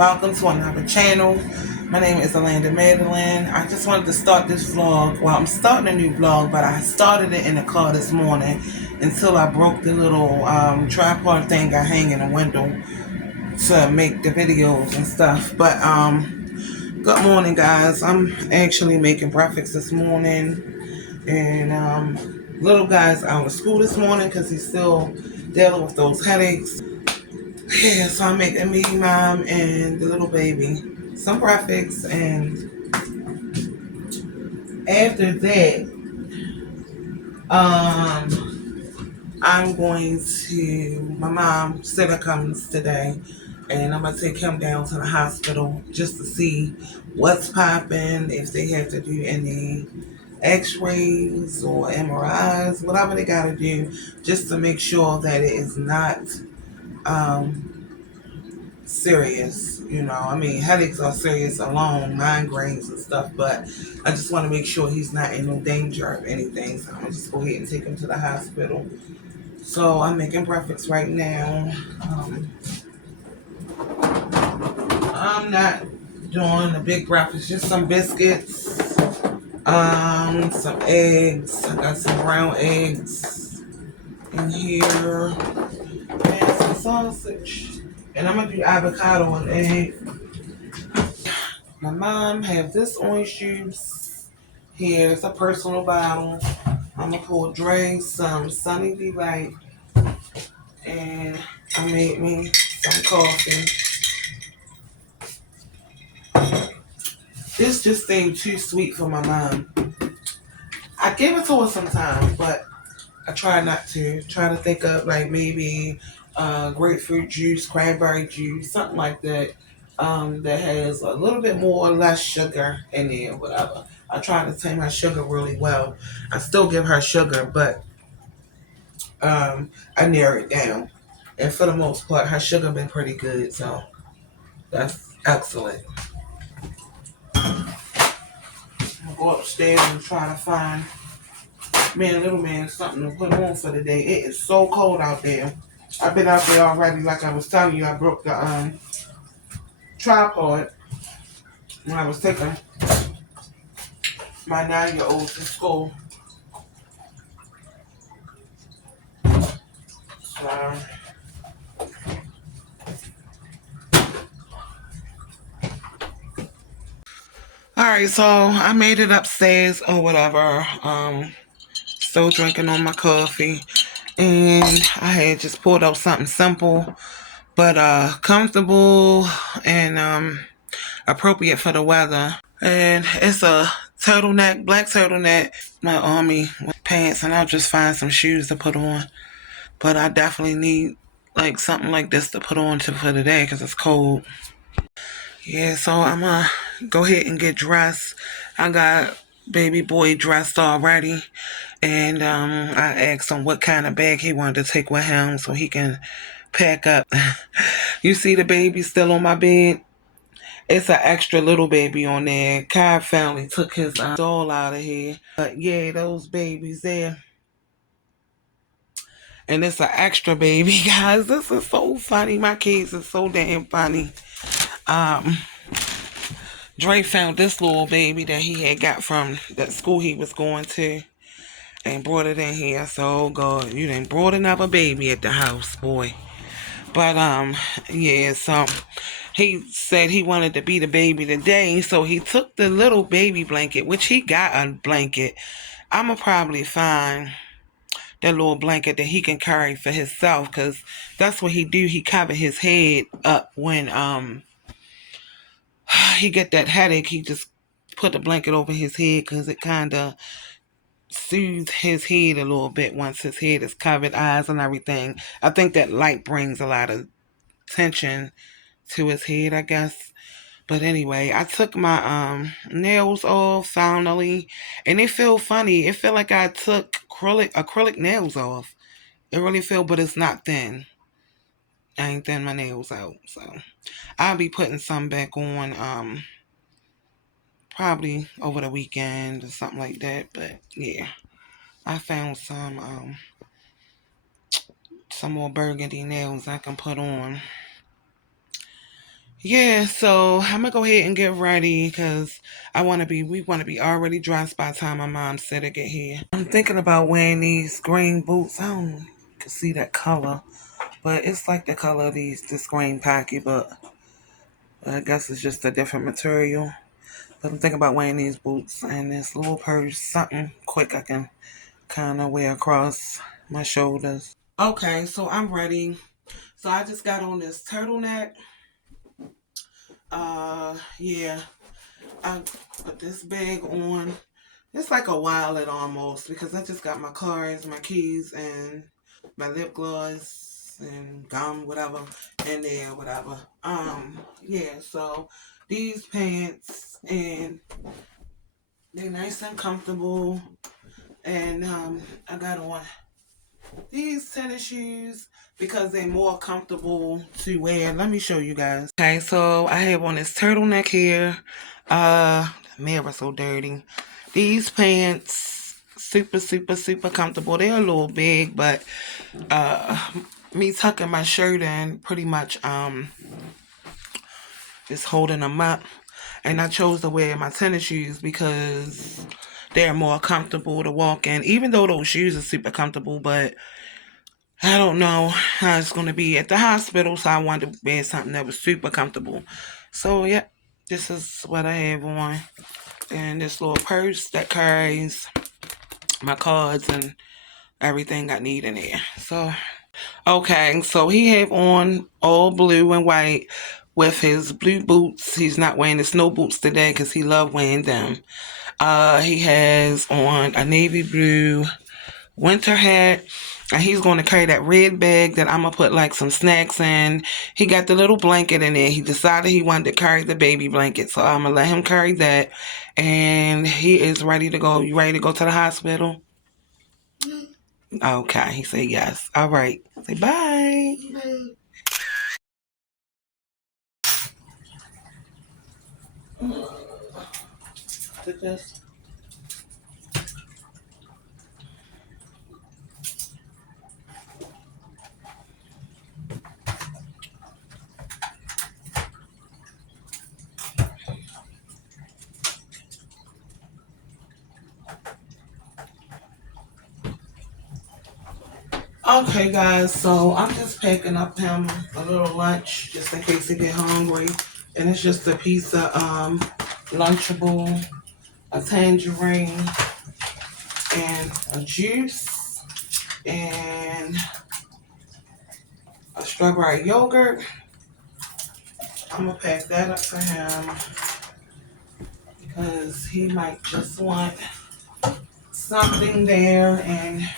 welcome to another channel. My name is Alanda Madeline. I just wanted to start this vlog. Well, I'm starting a new vlog, but I started it in the car this morning until I broke the little tripod thing I hang in the window to make the videos and stuff. But good morning, guys. I'm actually making breakfast this morning, and little guy's out of school this morning because he's still dealing with those headaches. Yeah, so I'm making me, mom, and the little baby some breakfast, and after that, I'm going to. My mom said it comes today, and I'm gonna take him down to the hospital just to see what's popping, if they have to do any X-rays or MRIs, whatever they gotta do, just to make sure that it is not um, serious. I mean, headaches are serious alone, migraines and stuff, but I just want to make sure he's not in no danger of anything. So I'm just go ahead and take him to the hospital. So I'm making breakfast right now. I'm not doing a big breakfast, just some biscuits, some eggs. I got some brown eggs in here, and some sausage. And I'm gonna do avocado and egg. My mom have this orange juice here. It's a personal bottle. I'm gonna pour Dre some Sunny Delight, and I made me some coffee. This just seemed too sweet for my mom. I give it to her sometimes, but I try not to. Try to think of like maybe grapefruit juice, cranberry juice, something like that. That has a little bit more or less sugar in there, whatever. I try to tame my sugar really well. I still give her sugar, but I narrow it down. And for the most part, her sugar been pretty good, so that's excellent. I'll go upstairs and try to find little man, something to put on for the day. It is so cold out there. I've been out there already, like I was telling you. I broke the tripod when I was taking my 9-year-old to school. So, all right, so I made it upstairs or whatever. Still drinking on my coffee, and I had just pulled out something simple but comfortable and appropriate for the weather. And it's a turtleneck, black turtleneck, my army pants, and I'll just find some shoes to put on. But I definitely need like something like this to put on for the day because it's cold. Yeah, so I'm gonna go ahead and get dressed. I got baby boy dressed already, and I asked him what kind of bag he wanted to take with him so he can pack up. You see the baby still on my bed? It's an extra little baby on there. Kai finally took his doll out of here. But yeah, those babies there. And it's an extra baby, guys. This is so funny. My kids are so damn funny. Um, Dre found this little baby that he had got from that school he was going to and brought it in here. So, God, you done brought another baby at the house, boy. But, yeah, so he said he wanted to be the baby today. So he took the little baby blanket, which he got a blanket. I'm going to probably find that little blanket that he can carry for himself because that's what he do. He cover his head up when, he get that headache. He just put the blanket over his head because it kind of soothes his head a little bit once his head is covered, eyes and everything. I think that light brings a lot of tension to his head, I guess. But anyway, I took my nails off finally, and it feel funny. It feel like I took acrylic nails off. It really feel, but it's not thin. I ain't thin my nails out, so I'll be putting some back on probably over the weekend or something like that. But yeah, I found some more burgundy nails I can put on. Yeah, so I'm gonna go ahead and get ready because we want to be already dressed by the time my mom said to get here. I'm thinking about wearing these green boots. I don't can see that color, but it's like the color of this green pocket, but I guess it's just a different material. But I'm thinking about wearing these boots and this little purse, something quick I can kind of wear across my shoulders. Okay, so I'm ready. So I just got on this turtleneck. Yeah, I put this bag on. It's like a wallet almost because I just got my cards, my keys, and my lip gloss and gum, whatever, in there, whatever. Yeah. So these pants and they're nice and comfortable, and I got on these tennis shoes because they're more comfortable to wear. Let me show you guys. Okay, so I have on this turtleneck here. The mirror's so dirty. These pants, super comfortable. They're a little big, but me tucking my shirt in pretty much is holding them up. And I chose to wear my tennis shoes because they're more comfortable to walk in. Even though those shoes are super comfortable, but I don't know how it's going to be at the hospital, so I wanted to wear something that was super comfortable. So, yeah, this is what I have on. And this little purse that carries my cards and everything I need in there. So, okay, so he have on all blue and white with his blue boots. He's not wearing the snow boots today because he loved wearing them. He has on a navy blue winter hat. And he's going to carry that red bag that I'm going to put like some snacks in. He got the little blanket in there. He decided he wanted to carry the baby blanket. So I'm going to let him carry that. And he is ready to go. You ready to go to the hospital? Okay. He said yes. All right. Say bye. Okay, guys, so I'm just packing up him a little lunch just in case he get hungry. And it's just a piece of Lunchable, a tangerine, and a juice, and a strawberry yogurt. I'm gonna pack that up for him because he might just want something there. And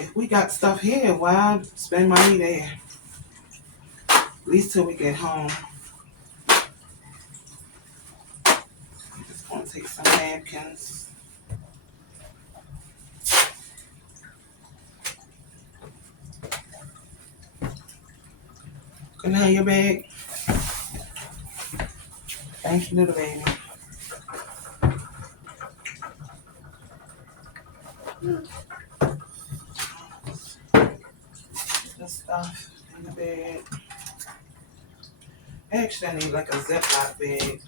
if we got stuff here, why spend money there? At least till we get home. I'm just gonna take some napkins. Can I have your bag? Thank you, little baby. The stuff in the bag. Actually, I need like a Ziploc bag.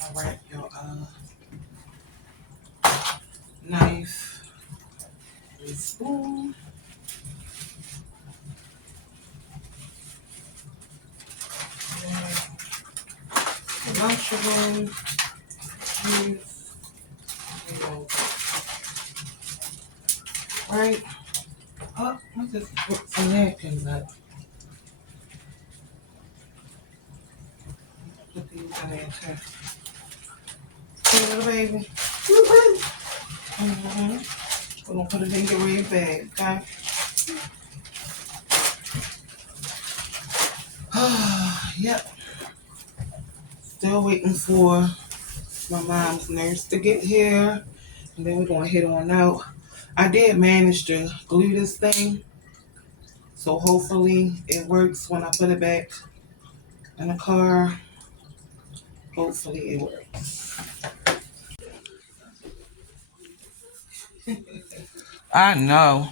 I'll wrap your knife and spoon. Lunchable. Juice. Right. Oh, I just put some napkins up. Put these in there too. See, little baby. Mm-hmm. We're gonna put it in your red bag, okay? Yep. Still waiting for my mom's nurse to get here. And then we're gonna head on out. I did manage to glue this thing. So hopefully it works when I put it back in the car. Hopefully it works. I know.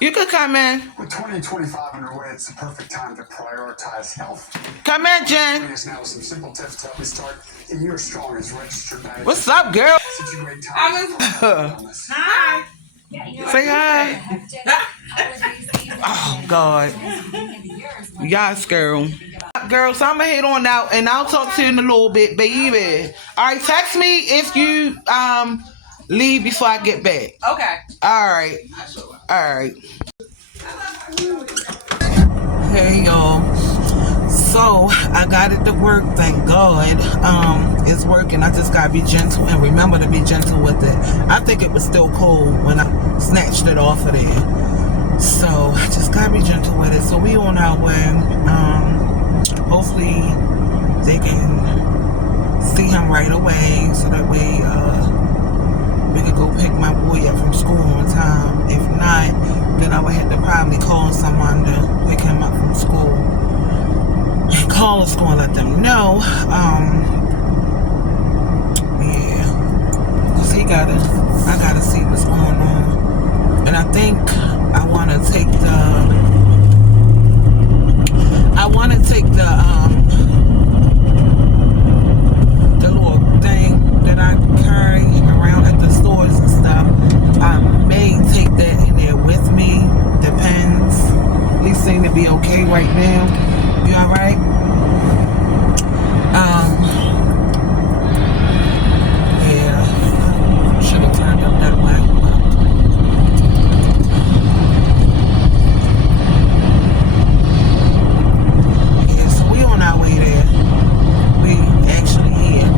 You could come in. With 2025 underway, it's the perfect time to prioritize health. Come in, Jen. Joining us now with some simple tips to help you start the year strong as registered manager. What's up, girl? Such a great time. Hi. Say hi. Oh, God. Yes, girl. Girl, so I'm going to head on out, and I'll talk to you in a little bit, baby. All right, text me if you leave before I get back. Okay. All right. All right. Hey, y'all. So, I got it to work, thank God. It's working. I just gotta be gentle and remember to be gentle with it. I think it was still cold when I snatched it off of there. So, I just gotta be gentle with it. So, we on our way. Hopefully, they can see him right away. So that way, we could go pick my boy up from school on time. If not, then I would have to probably call someone to pick him up from school. And call the school and let them know. Yeah. Because I gotta see what's going on. And I think I want to take the little thing that I carry around at the stores and stuff. I may take that in there with me. Depends. He seem to be okay right now. You alright? Yeah. Should have turned up that way. Yeah, so we on our way there. We actually here.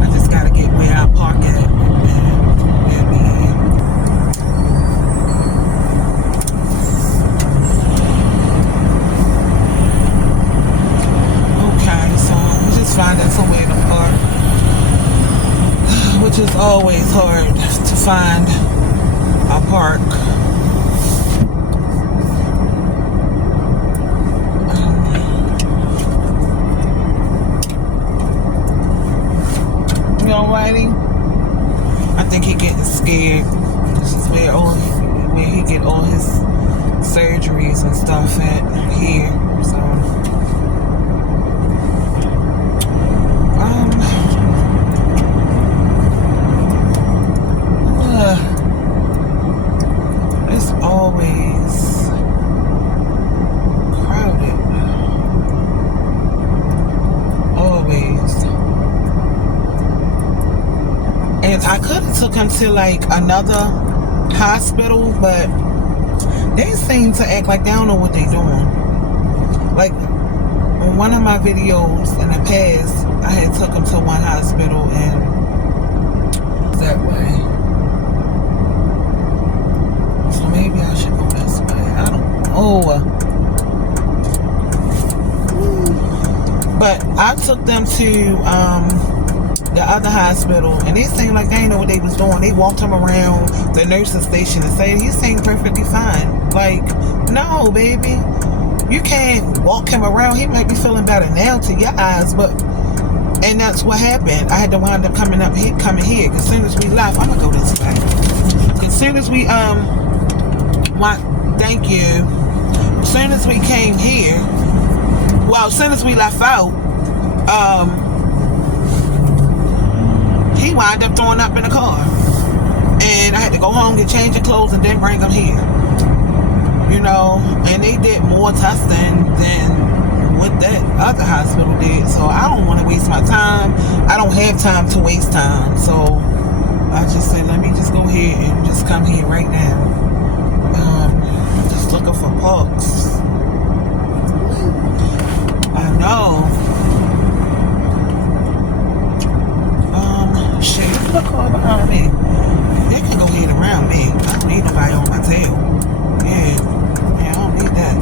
I just gotta get where I park at. And we'll be here. Okay, so we just finding somewhere to park, which is always hard to find a park. You alrighty? I think he getting scared. This is where he get all his surgeries and stuff at here. So it's always crowded. Always. And I could have took him to like another hospital, but they seem to act like they don't know what they're doing. Like on one of my videos in the past, I had took him to one hospital and that way. So maybe I should go this way. I don't know. But I took them to the other hospital, and they seemed like they didn't know what they was doing. They walked him around the nurse's station and said he seemed perfectly fine. Like, no, baby, you can't walk him around. He might be feeling better now to your eyes, but and that's what happened. I had to wind up coming here. As soon as we left, I'm gonna go this way. As soon as we thank you. As soon as we came here, well, as soon as we left out, he wound up throwing up in the car. And I had to go home, get change of clothes, and then bring him here. You know, and they did more testing than what that other hospital did. So I don't want to waste my time. I don't have time to waste time. So I just said, let me just go here and just come here right now. Just looking for parks. I know. Shit, look at the car behind me. They can go head around me. I don't need nobody on my tail. Yeah, I don't need that.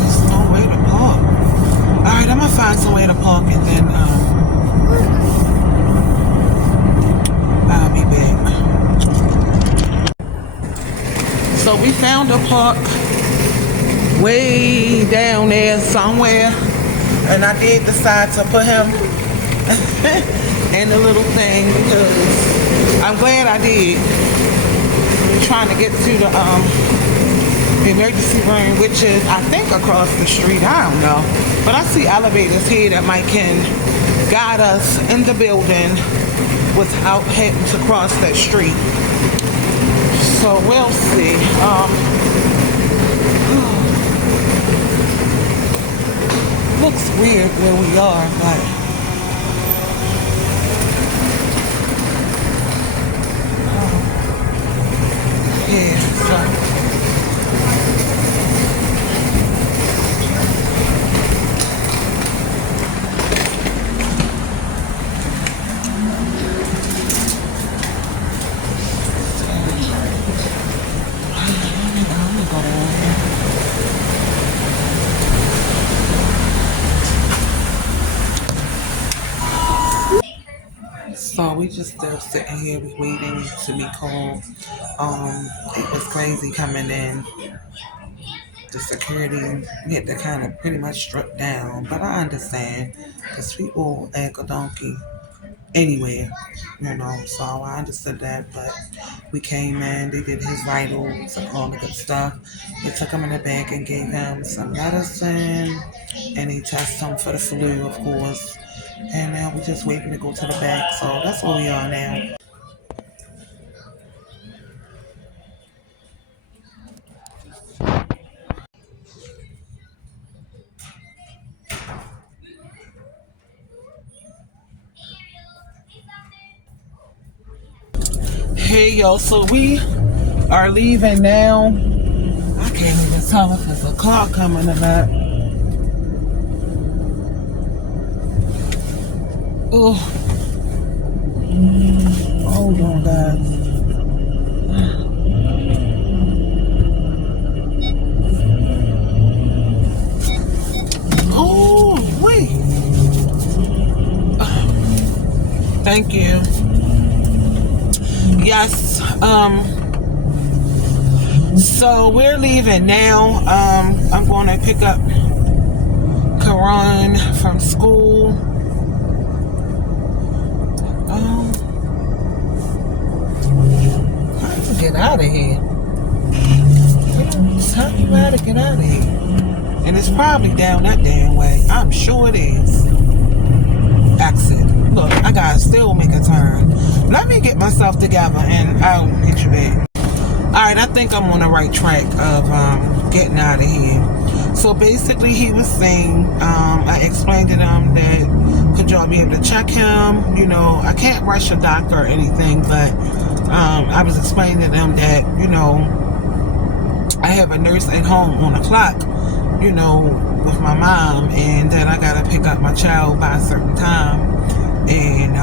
There's no way to park. Alright, I'm gonna find some way to park and then I'll be back. So we found a park way down there somewhere. And I did decide to put him in the little thing because I'm glad I did. I'm trying to get to the emergency room, which is I think across the street. I don't know, but I see elevators here that might can guide us in the building without having to cross that street. So we'll see. Looks weird where we are, but yeah, so So we just still sitting here, we waiting to be called. It was crazy coming in. The security, we had to kind of pretty much strip down, but I understand because people act a donkey anywhere, So I understood that, but we came in, they did his vitals and all the good stuff. They took him in the back and gave him some medicine, and they tested him for the flu, of course. And now we're just waiting to go to the back, so that's where we are now. Hey yo, so we are leaving now. I can't even tell if there's a car coming or not. Oh, hold on, guys. Oh, wait. Thank you. Yes. So we're leaving now. I'm going to pick up Karan from school. How do you get out of here? How do you how to get out of here? And it's probably down that damn way. I'm sure it is. Exit. Look, I gotta still make a turn. Let me get myself together and I'll hit you back. Alright, I think I'm on the right track of getting out of here. So basically he was saying, I explained to them that could y'all be able to check him? I can't rush a doctor or anything, but I was explaining to them that, I have a nurse at home on the clock, with my mom, and that I gotta pick up my child by a certain time. And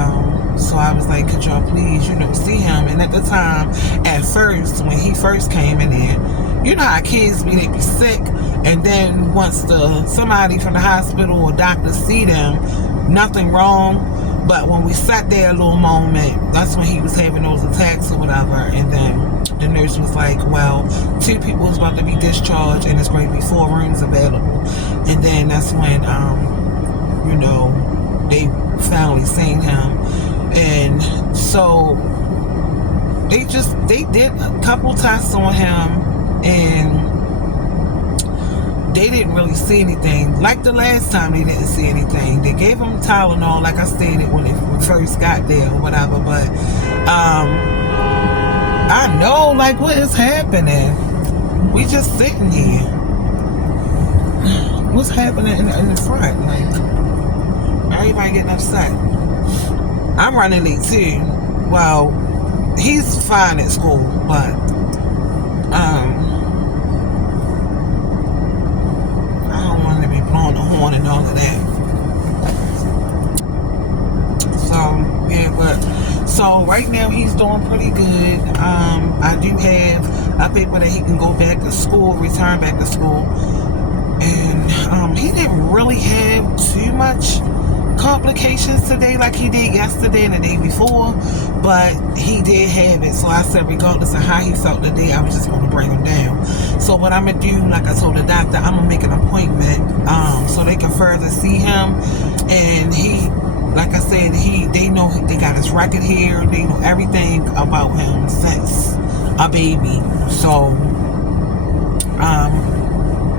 so I was like, could y'all please, see him? And at the time, at first, when he first came in there, you know how kids be, they be sick, and then once somebody from the hospital or doctor see them, nothing wrong. But when we sat there a little moment, that's when he was having those attacks or whatever. And then the nurse was like, well, 2 people is about to be discharged and there's going to be 4 rooms available. And then that's when, they finally seen him. And so they did a couple tests on him, and they didn't really see anything. Like the last time, they didn't see anything. They gave him Tylenol, like I stated, when they first got there or whatever. But I know, like, what is happening? We just sitting here. What's happening in the front? Like, everybody getting upset. I'm running late too. Well, he's fine at school, but blowing the horn and all of that. So yeah, but so right now he's doing pretty good. I do have a paper that he can go back to school, return back to school, and he didn't really have too much complications today like he did yesterday and the day before, but he did have it. So I said, regardless of how he felt today, I was just going to bring him down. So what I'm going to do, like I told the doctor, I'm going to make an appointment so they can further see him. And he, like I said, they know they got his record here. They know everything about him since a baby. So,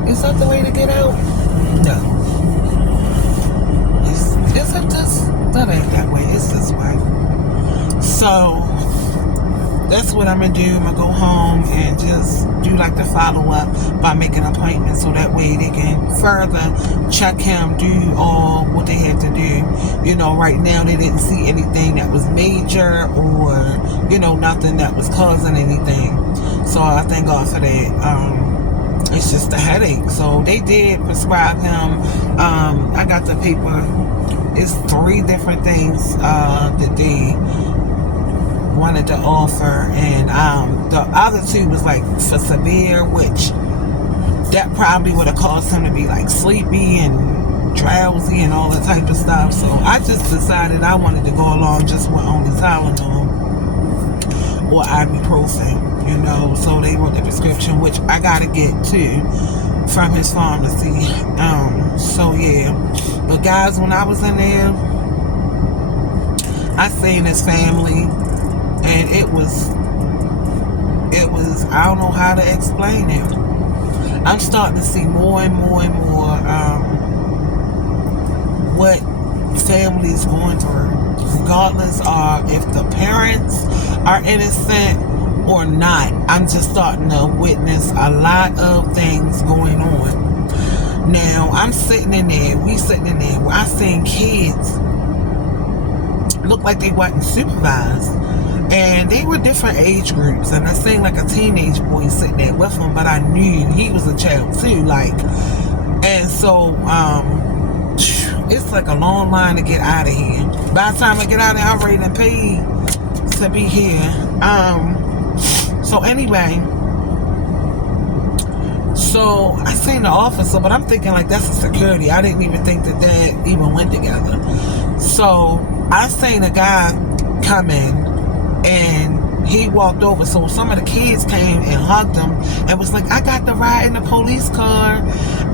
is that the way to get out? No. Is it this? That ain't that way. It's this way. So, that's what I'm going to do. I'm going to go home and just do like the follow-up by making appointments so that way they can further check him, do all what they have to do. You know, right now they didn't see anything that was major or, you know, nothing that was causing anything. So I thank God for that. It's just a headache. So they did prescribe him. I got the paper. It's 3 different things that they wanted to offer, and the other 2 was like for severe, which that probably would have caused him to be like sleepy and drowsy and all that type of stuff. So I just decided I wanted to go along just with only Tylenol or ibuprofen, you know. So they wrote the prescription, which I gotta get too from his pharmacy. So yeah, but guys, when I was in there, I seen his family, and it was I don't know how to explain it. I'm starting to see more and more and more what family is going through, regardless of if the parents are innocent or not. I'm just starting to witness a lot of things going on. Now, I'm sitting in there, where I seen kids look like they wasn't supervised. And they were different age groups. And I seen like a teenage boy sitting there with him, but I knew he was a child too. Like, and so, it's like a long line to get out of here. By the time I get out of here, I'm ready to pay to be here. So anyway, so I seen the officer, but I'm thinking like that's a security. I didn't even think that even went together. So I seen a guy come in, and he walked over. So some of the kids came and hugged him and was like, I got to ride in the police car.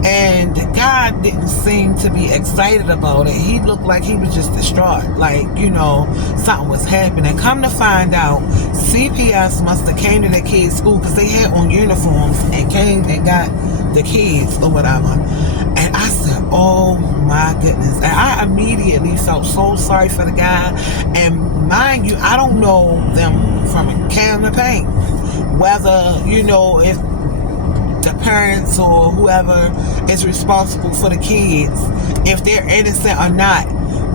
And the guy didn't seem to be excited about it. He looked like he was just distraught, like, you know, something was happening. Come to find out, CPS must have came to the kids' school because they had on uniforms and came and got the kids or whatever. And I said, oh my goodness. And I immediately felt so sorry for the guy. And mind you, I don't know them from a can of paint, whether, you know, if the parents or whoever is responsible for the kids, if they're innocent or not.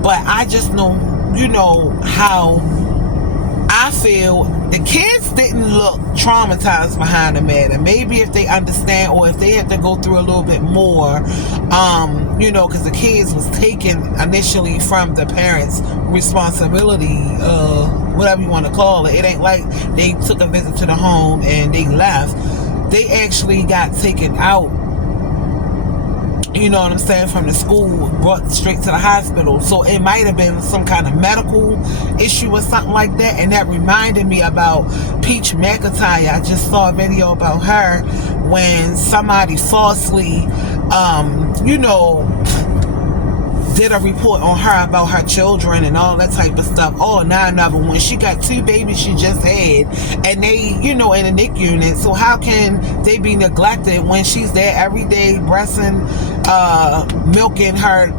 But I just know, you know, how I feel. The kids didn't look traumatized behind the matter. Maybe if they understand, or if they have to go through a little bit more, you know, because the kids was taken initially from the parents' responsibility, whatever you want to call it. It ain't like they took a visit to the home and they left. They actually got taken out, you know what I'm saying, from the school, brought straight to the hospital. So it might have been some kind of medical issue or something like that. And that reminded me about Peach Mcintyre. I just saw a video about her when somebody falsely, you know, did a report on her about her children and all that type of stuff. All 9 of them, when she got 2 babies she just had, and they, you know, in a NICU unit. So how can they be neglected when she's there every day, breasting, milking her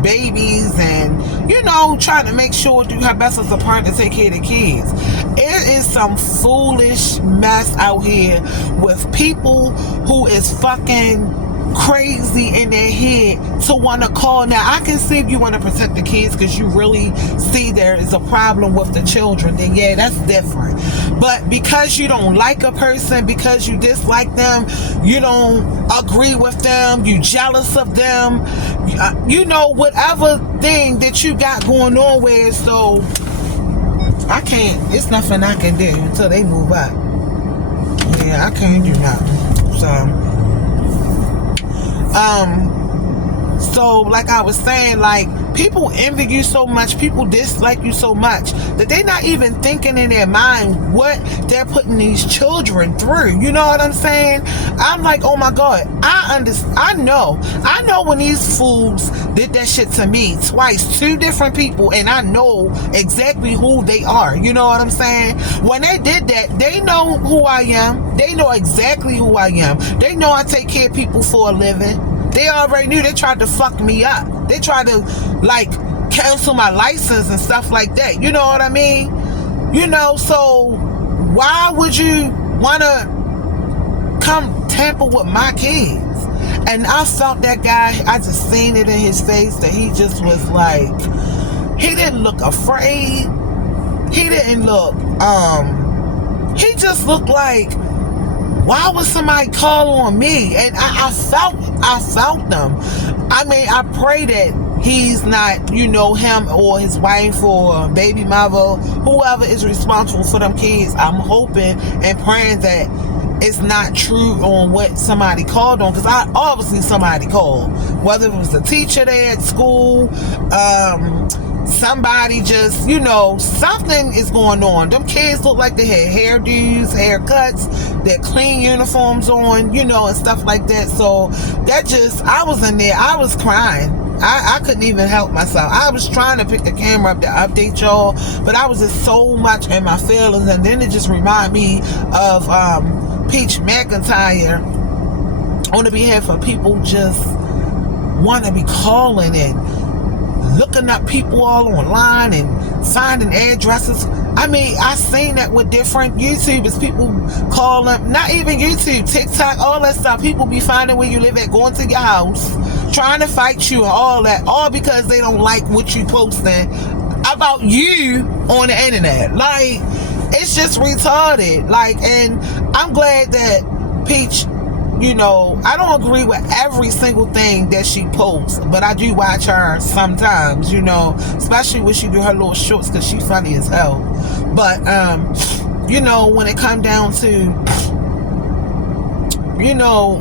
babies, and, you know, trying to make sure, do her best as a parent to take care of the kids. It is some foolish mess out here with people who is fucking crazy in their head to want to call. Now, I can see if you want to protect the kids because you really see there is a problem with the children, then yeah, that's different. But because you don't like a person, because you dislike them, you don't agree with them, you jealous of them, you know, whatever thing that you got going on with. So I can't, it's nothing I can do until they move up. Yeah, I can't do nothing. So So, like I was saying, like, people envy you so much, people dislike you so much, that they're not even thinking in their mind what they're putting these children through. You know what I'm saying? I'm like, oh my God, I know when these fools did that shit to me twice, two different people, and I know exactly who they are. You know what I'm saying? When they did that, they know who I am. They know exactly who I am. They know I take care of people for a living. They already knew. They tried to fuck me up. They tried to, like, cancel my license and stuff like that. You know what I mean? You know, so why would you want to come tamper with my kids? And I felt that guy, I just seen it in his face that he just was like, he didn't look afraid. He didn't look, he just looked like, why would somebody call on me? And I felt them. I mean, I pray that he's not, you know, him or his wife or baby mother, whoever is responsible for them kids. I'm hoping and praying that it's not true on what somebody called on, because obviously somebody called, whether it was the teacher there at school, somebody just, you know, something is going on. Them kids look like they had hairdos, haircuts, their clean uniforms on, you know, and stuff like that. So that just, I was in there, I was crying. I couldn't even help myself. I was trying to pick the camera up to update y'all, but I was just so much in my feelings. And then it just reminded me of Peach Mcintyre on the behalf of people just want to be calling and looking up people all online and finding addresses. I mean, I seen that with different YouTubers. People call them, not even YouTube, TikTok, all that stuff. People be finding where you live at, going to your house, trying to fight you and all that, all because they don't like what you posting about you on the internet. Like, it's just retarded. Like, and I'm glad that Peach, you know, I don't agree with every single thing that she posts, but I do watch her sometimes, you know, especially when she do her little shorts, because she's funny as hell. But you know, when it come down to, you know,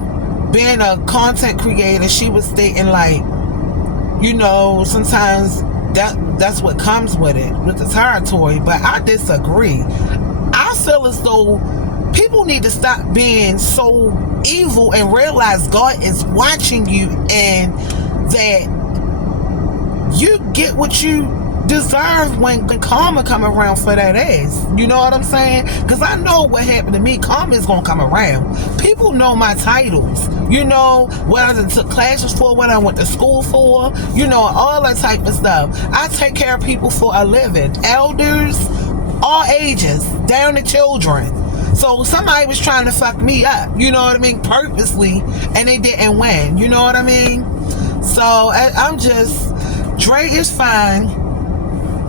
being a content creator, she was stating, like, you know, sometimes that's what comes with it, with the territory. But I disagree. I feel as though people need to stop being so evil and realize God is watching you, and that you get what you deserve when karma come around for that ass. You know what I'm saying? Because I know what happened to me. Karma is gonna come around. People know my titles. You know what I took classes for, what I went to school for. You know, all that type of stuff. I take care of people for a living. Elders, all ages, down to children. So somebody was trying to fuck me up, you know what I mean, purposely, and they didn't win, you know what I mean? So I'm just, Dre is fine.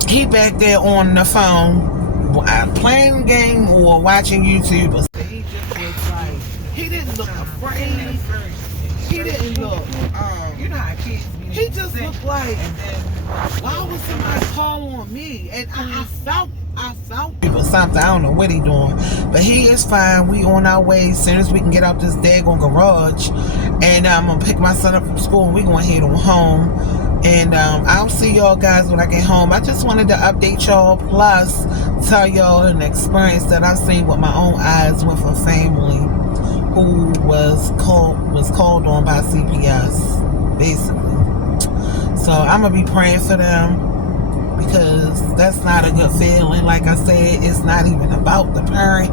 He back there on the phone, playing the game or watching YouTube. He just was like, he didn't look afraid. He didn't look, you know how kids be. He just looked like, why would somebody call on me? And I felt people something. I don't know what he doing, but he is fine. We on our way. As soon as we can get out this daggone garage, and I'm gonna pick my son up from school, and we gonna head on home. And I'll see y'all guys when I get home. I just wanted to update y'all, plus tell y'all an experience that I've seen with my own eyes with a family who was called on by CPS, basically. So I'm gonna be praying for them, because that's not a good feeling. Like I said, it's not even about the parent.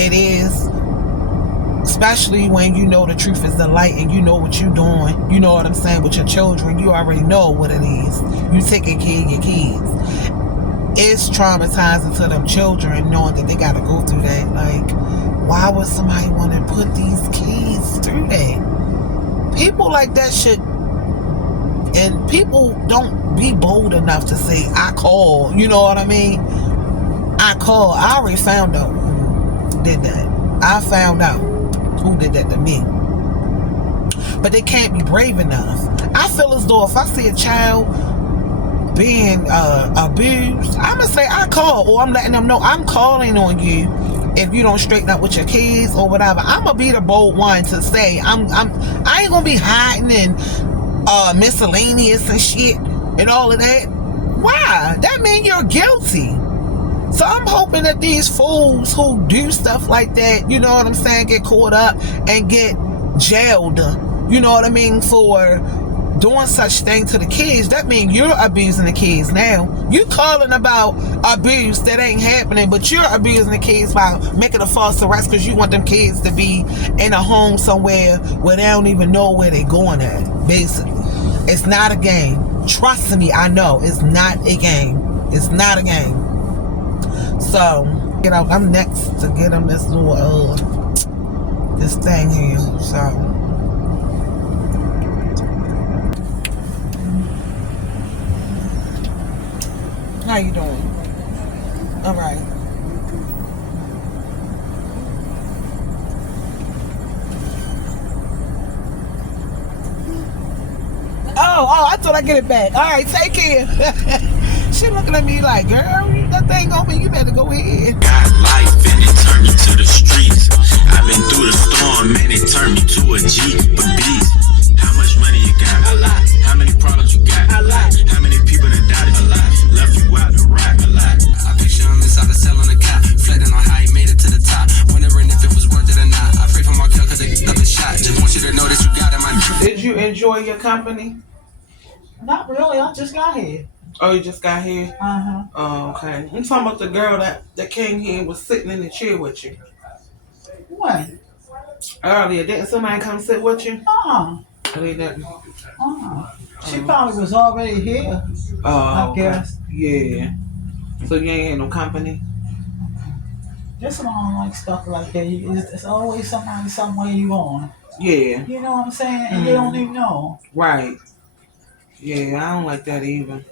It is, especially when you know the truth is the light and you know what you're doing. You know what I'm saying? With your children, you already know what it is. You taking care of your kids. It's traumatizing to them children knowing that they got to go through that. Like, why would somebody want to put these kids through that? People like that should, and people don't be bold enough to say, I called. You know what I mean? I called. I already found out who did that. I found out who did that to me. But they can't be brave enough. I feel as though if I see a child being abused, I'm going to say I call, or I'm letting them know I'm calling on you if you don't straighten up with your kids or whatever. I'm going to be the bold one to say, I ain't going to be hiding and miscellaneous and shit and all of that. Why? That means you're guilty. So I'm hoping that these fools who do stuff like that, you know what I'm saying, get caught up and get jailed, you know what I mean, for doing such thing to the kids. That means you're abusing the kids now. You calling about abuse that ain't happening, but you're abusing the kids by making a false arrest because you want them kids to be in a home somewhere where they don't even know where they're going at, basically. It's not a game. Trust me, I know. It's not a game. It's not a game. So, you know, I'm next to get him this little, this thing here. So, how you doing? All right. Oh, I thought I'd get it back. All right, take care. She looking at me like, girl, that thing open, you better go ahead. Got life and it turned me to the streets. I've been through the storm and it turned me to a G. But beast, how much money you got? A lot. How many problems you got? A lot. How many people that died? A lot. Left you out to rock? A lot. I picture him inside the cell on the cot, reflecting on how he made it to the top, wondering if it was worth it or not. I pray for my kill cause they up a shot. Just want you to know that you got in my. Did you enjoy your company? Not really. I just got here. Oh, you just got here? Uh-huh. Oh, okay. I'm talking about the girl that came here and was sitting in the chair with you. When? Earlier. Didn't somebody come sit with you? Uh-huh. Oh, they didn't. Uh-huh. She probably was already here. Oh, I okay. guess. Yeah. So you ain't had no company? Just don't like stuff like that. It's always somebody somewhere you on. Yeah. You know what I'm saying? And they don't even know. Right. Yeah, I don't like that either.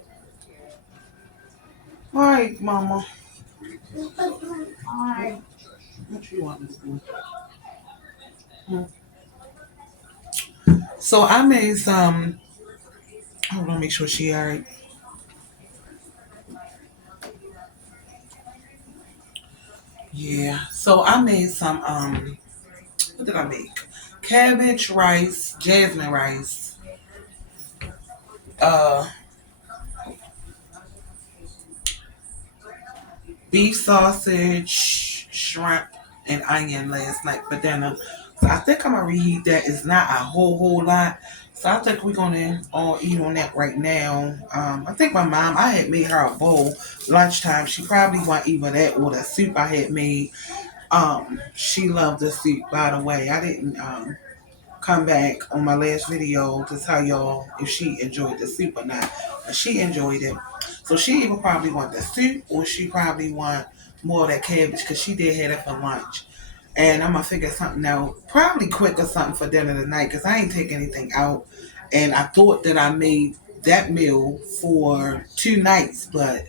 All right, Mama. Alright. What you want to do? So I made some. Hold on, make sure she alright. Yeah. So I made some. What did I make? Cabbage rice, jasmine rice. Uh, beef sausage, shrimp, and onion last night for dinner. So I think I'm gonna reheat that. It's not a whole lot. So I think we're gonna all eat on that right now. I think my mom, I had made her a bowl lunchtime. She probably want either that or the soup I had made. She loved the soup, by the way. I didn't come back on my last video to tell y'all if she enjoyed the soup or not. But she enjoyed it. So she either probably want the soup or she probably want more of that cabbage because she did have it for lunch. And I'm gonna figure something out, probably quick or something for dinner tonight because I ain't take anything out. And I thought that I made that meal for 2 nights, but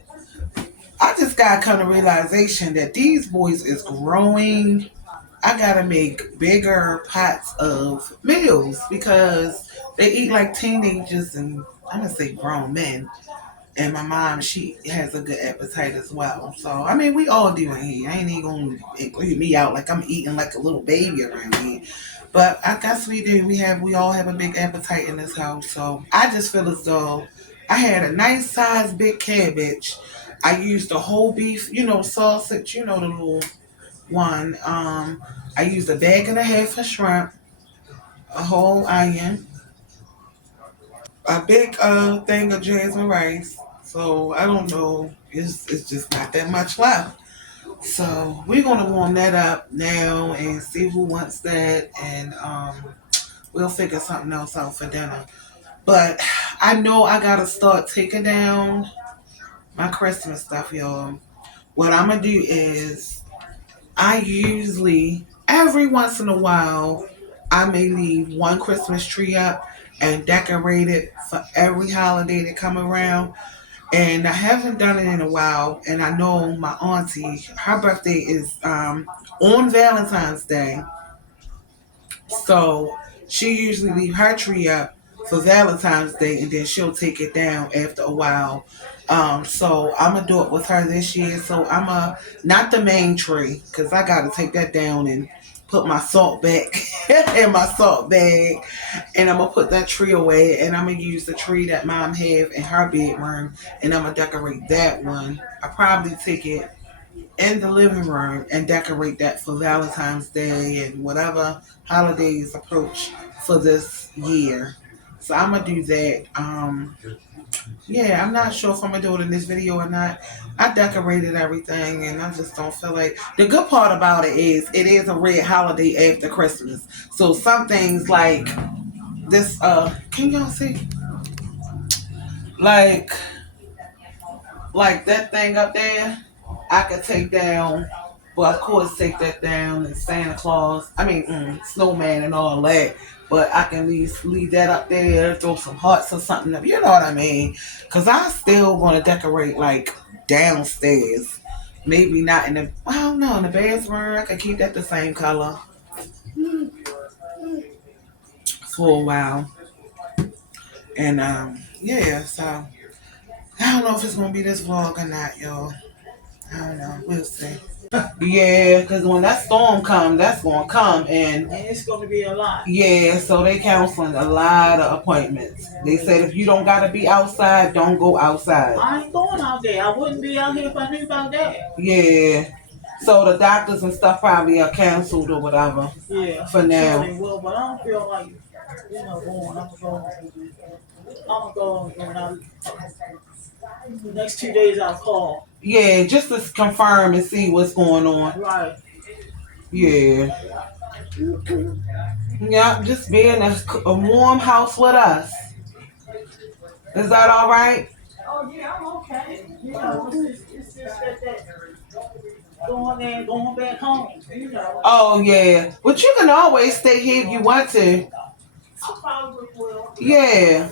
I just got kind of realization that these boys is growing. I gotta make bigger pots of meals because they eat like teenagers and I'm gonna say grown men. And my mom, she has a good appetite as well. So I mean, we all do in here. I ain't even gonna include me out like I'm eating like a little baby around here. But I guess we do. We all have a big appetite in this house. So I just feel as though I had a nice sized big cabbage. I used the whole beef, sausage, the little one. I used a bag and a half of shrimp, a whole onion, a big thing of jasmine rice. So I don't know, it's just not that much left. So we're gonna warm that up now and see who wants that, and we'll figure something else out for dinner. But I know I gotta start taking down my Christmas stuff, y'all. What I'm gonna do is I usually, every once in a while, I may leave one Christmas tree up and decorate it for every holiday that come around. And I haven't done it in a while. And I know my auntie, her birthday is on Valentine's Day. So she usually leave her tree up for Valentine's Day and then she'll take it down after a while. So I'm gonna do it with her this year. So I'm not the main tree because I gotta take that down and put my salt back in my salt bag, and I'm gonna put that tree away, and I'm gonna use the tree that Mom have in her bedroom, and I'm gonna decorate that one. I probably take it in the living room and decorate that for Valentine's Day and whatever holidays approach for this year. So I'm gonna do that. Yeah, I'm not sure if I'm gonna do it in this video or not. I decorated everything and I just don't feel like the good part about it is a red holiday after Christmas. So some things like this can y'all see? Like that thing up there, I could take down. Well, of course, take that down and Santa Claus. Snowman and all that. But I can at least leave that up there, throw some hearts or something up. You know what I mean? Because I still want to decorate like downstairs. Maybe not in the, I don't know, in the bathroom. I can keep that the same color for a while. And yeah, so I don't know if it's going to be this vlog or not, y'all. I don't know. We'll see. Yeah, because when that storm comes, that's going to come. And it's going to be a lot. Yeah, so they canceling a lot of appointments. They said if you don't got to be outside, don't go outside. I ain't going out there. I wouldn't be out here if I knew about that. Yeah. So the doctors and stuff probably are canceled or whatever. Yeah. For now. Sure they will, but I don't feel like, going. I'm going to go and the next 2 days I'll call. Yeah, just to confirm and see what's going on. Right. Yeah. Yeah, just be in a warm house with us. Is that all right? Oh, yeah, I'm okay. It's just that going there and going back home, Oh, yeah. But you can always stay here if you want to. I probably will. Yeah.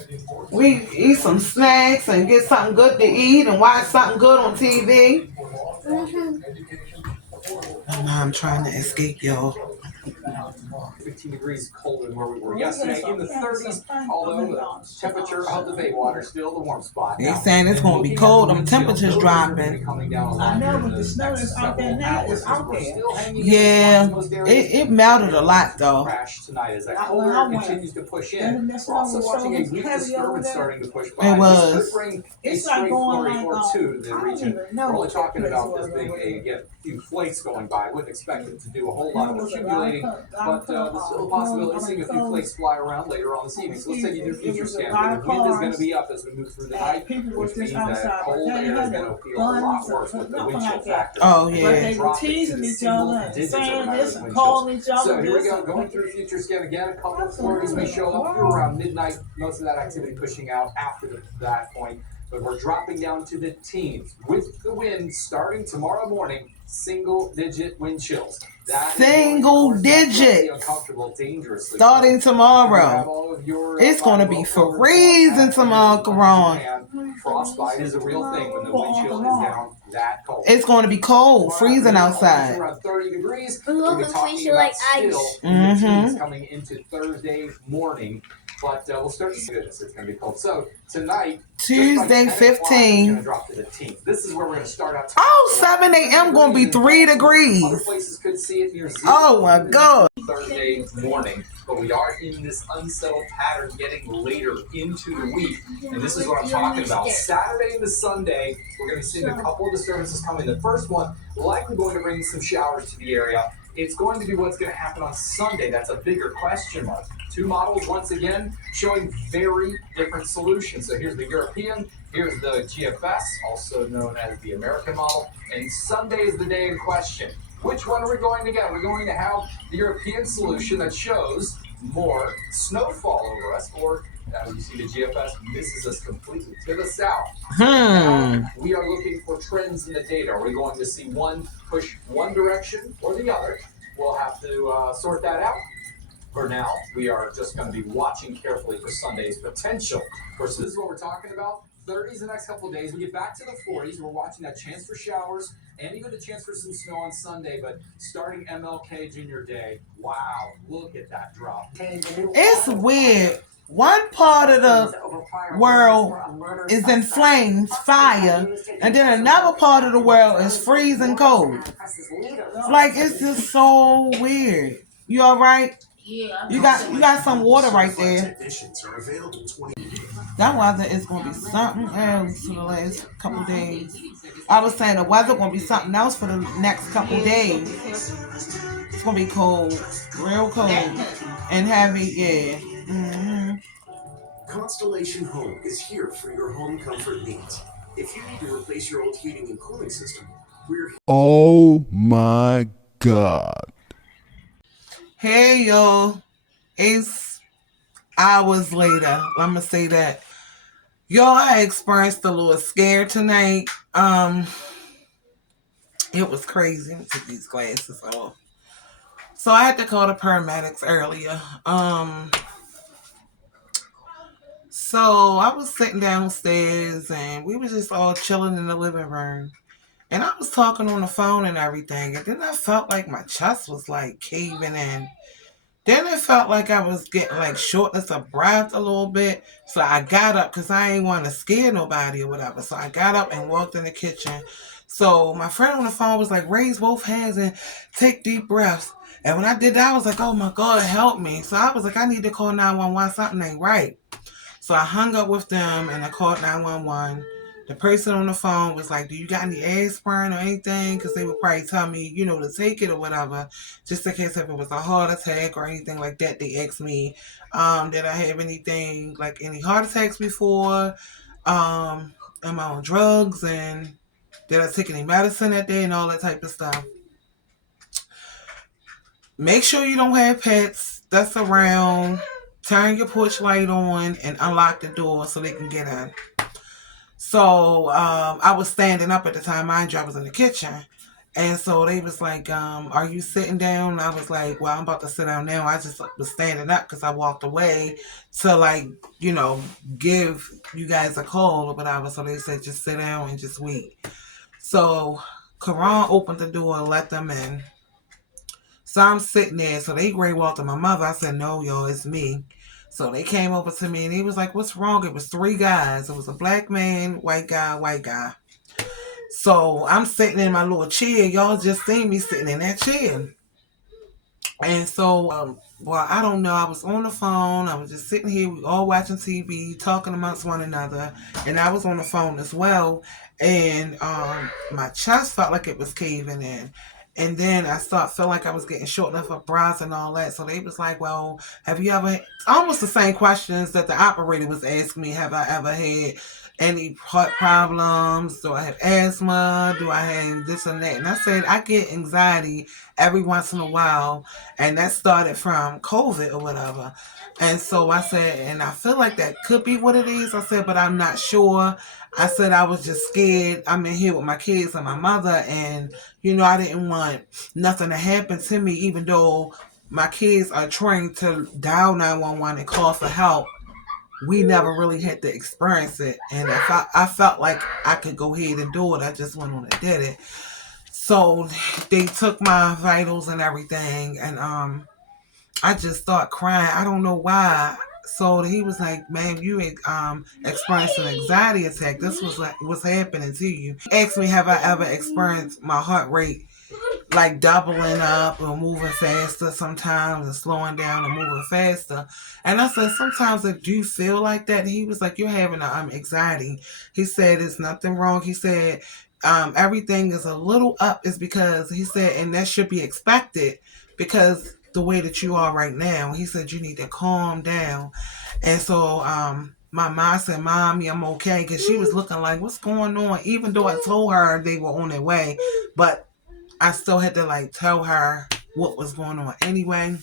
We eat some snacks and get something good to eat and watch something good on TV. My mom trying to escape, y'all. 15 degrees colder than where we were yesterday, in the 30s, although the temperature of the Baywater is still the warm spot. They saying it's going to be cold. Them temperatures dropping. I know, but the snow is out there now. It's out there. Yeah, it melted a lot, though. Crash tonight as that cold air continues to push in. We're also watching a weak disturbance starting to push by. It was. This could bring a stray flurry or two to the region. We're only talking about this being a few flakes going by. I wouldn't expect it to do a whole lot of accumulating, but there's still a possibility of seeing a few flakes fly around later on this evening. So let's take you through future scan. The wind is going to be up as we move through the night, which means that cold air is going to feel a lot worse with the wind chill factor. Oh, But yeah. they were teasing each other and saying this and calling each other. So here we go, going through future scan again. A couple of flurries may show up through around midnight. Most of that activity pushing out after that point. But we're dropping down to the teens with the wind starting tomorrow morning. Single-digit wind chills. Single digit. Starting tomorrow. It's going to be freezing tomorrow, Karan. Frostbite is a real thing when the wind chill is down that cold. It's going to be cold, freezing outside. Around 30 degrees. We're talking about ice. Coming into Thursday morning. But we'll start to see this. It's going to be cold. So tonight, Tuesday 15. Drop to the teens. This is where we're going to start out. Oh, 7 a.m. going to be 3 degrees. Other places could see it near 0. Oh, my God. Thursday morning, but we are in this unsettled pattern getting later into the week, and this is what I'm talking about. Saturday into Sunday, we're going to be seeing a couple of disturbances coming. The first one likely going to bring some showers to the area. It's going to be what's going to happen on Sunday. That's a bigger question mark. Two models, once again, showing very different solutions. So here's the European, here's the GFS, also known as the American model, and Sunday is the day in question. Which one are we going to get? We're going to have the European solution that shows more snowfall over us, or as you see, the GFS misses us completely to the south. Now, we are looking for trends in the data. Are we going to see one push one direction or the other? We'll have to sort that out. For now, we are just going to be watching carefully for Sunday's potential. Of course, this is what we're talking about. 30s the next couple of days. We get back to the 40s. We're watching that chance for showers and even a chance for some snow on Sunday. But starting MLK Junior Day, wow, look at that drop. It's weird. One part of the world is in flames, fire, and then another part of the world is freezing cold. Like, it's just so weird. You all right? Yeah. You got some water right there. Technicians are available 20. That weather is gonna be something else for the last couple days. I was saying the weather gonna be something else for the next couple days. It's gonna be cold, real cold, and heavy. Yeah. Constellation Home is here for your home comfort needs. If you need to replace your old heating and cooling system, we're Oh my God. Hey y'all, it's hours later. I'm gonna say that. Y'all, I experienced a little scare tonight. It was crazy. Let me take these glasses off. So I had to call the paramedics earlier. So I was sitting downstairs and we were just all chilling in the living room. And I was talking on the phone and everything. And then I felt like my chest was like caving in. Then it felt like I was getting like shortness of breath a little bit. So I got up because I ain't want to scare nobody or whatever. So I got up and walked in the kitchen. So my friend on the phone was like, raise both hands and take deep breaths. And when I did that, I was like, oh my God, help me. So I was like, I need to call 911. Something ain't right. So I hung up with them and I called 911. The person on the phone was like, do you got any aspirin or anything? Because they would probably tell me, to take it or whatever. Just in case if it was a heart attack or anything like that. They asked me, did I have anything, like any heart attacks before? Am I on drugs? And did I take any medicine that day and all that type of stuff? Make sure you don't have pets that's around. Turn your porch light on and unlock the door so they can get in. So I was standing up at the time. Mind you, I was in the kitchen. And so they was like, are you sitting down? And I was like, well, I'm about to sit down now. I just was standing up because I walked away to give you guys a call or whatever. So they said, just sit down and just wait. So Karan opened the door and let them in. So I'm sitting there. So they gray walked to my mother. I said, no, y'all, it's me. So they came over to me and he was like, what's wrong? It was 3 guys. It was a black man, white guy, white guy. So I'm sitting in my little chair. Y'all just seen me sitting in that chair. And so, I don't know. I was on the phone. I was just sitting here. We all watching TV, talking amongst one another. And I was on the phone as well. And my chest felt like it was caving in. And then I felt like I was getting short enough of breath and all that. So they was like, well, have you ever, almost the same questions that the operator was asking me. Have I ever had any heart problems? Do I have asthma? Do I have this and that? And I said, I get anxiety every once in a while. And that started from COVID or whatever. And so I said, and I feel like that could be what it is. I said, but I'm not sure. I said I was just scared. I'm in here with my kids and my mother, and I didn't want nothing to happen to me, even though my kids are trained to dial 911 and call for help. We never really had to experience it, and I felt like I could go ahead and do it. I just went on and did it. So they took my vitals and everything, and I just started crying. I don't know why. So he was like, man, you experienced an anxiety attack. This was like what's happening to you. He asked me, have I ever experienced my heart rate like doubling up or moving faster sometimes and slowing down and moving faster? And I said, sometimes I do feel like that. And he was like, you're having anxiety. He said, there's nothing wrong. He said, everything is a little up is because he said, and that should be expected because the way that you are right now. He said, you need to calm down. And so my mom said, Mommy, I'm okay. Because she was looking like, what's going on? Even though I told her they were on their way. But I still had to tell her what was going on anyway.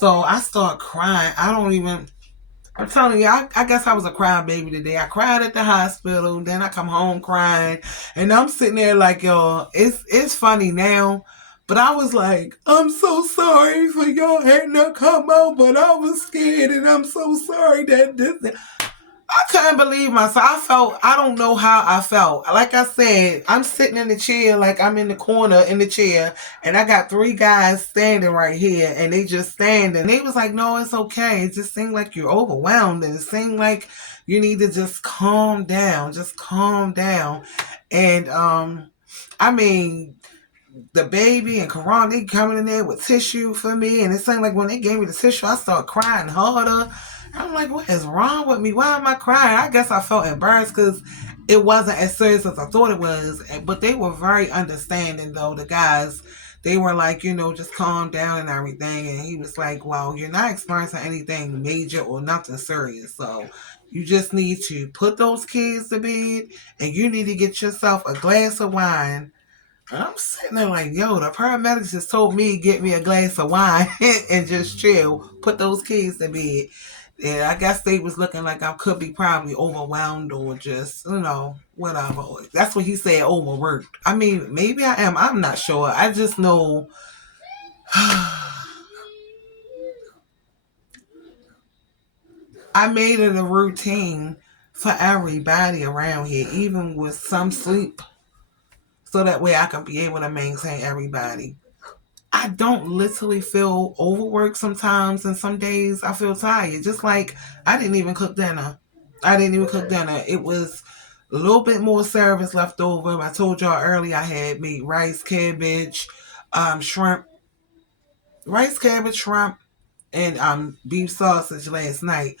So I started crying. I'm telling you, I guess I was a crying baby today. I cried at the hospital. Then I come home crying. And I'm sitting there like, y'all, it's funny now. But I was like, I'm so sorry for y'all having to come out, but I was scared and I'm so sorry that this. I couldn't believe myself. I don't know how I felt. Like I said, I'm sitting in the chair like I'm in the corner in the chair and I got 3 guys standing right here and they just standing. They was like, no, it's okay. It just seemed like you're overwhelmed and it seemed like you need to just calm down. Just calm down. And, the baby and Karan, they coming in there with tissue for me. And it seemed like when they gave me the tissue, I started crying harder. I'm like, what is wrong with me? Why am I crying? I guess I felt embarrassed because it wasn't as serious as I thought it was. But they were very understanding, though, the guys. They were like, just calm down and everything. And he was like, well, you're not experiencing anything major or nothing serious. So you just need to put those kids to bed and you need to get yourself a glass of wine. And I'm sitting there like, yo, the paramedics just told me get me a glass of wine and just chill, put those kids to bed. And I guess they was looking like I could be probably overwhelmed or just, whatever. That's what he said, overworked. I mean, maybe I am. I'm not sure. I just know. I made it a routine for everybody around here, even with some sleep, so that way I can be able to maintain everybody. I don't literally feel overworked sometimes, and some days I feel tired. Just like I didn't even cook dinner. It was a little bit more service left over. I told y'all earlier I had made rice, cabbage, shrimp, shrimp, and beef sausage last night.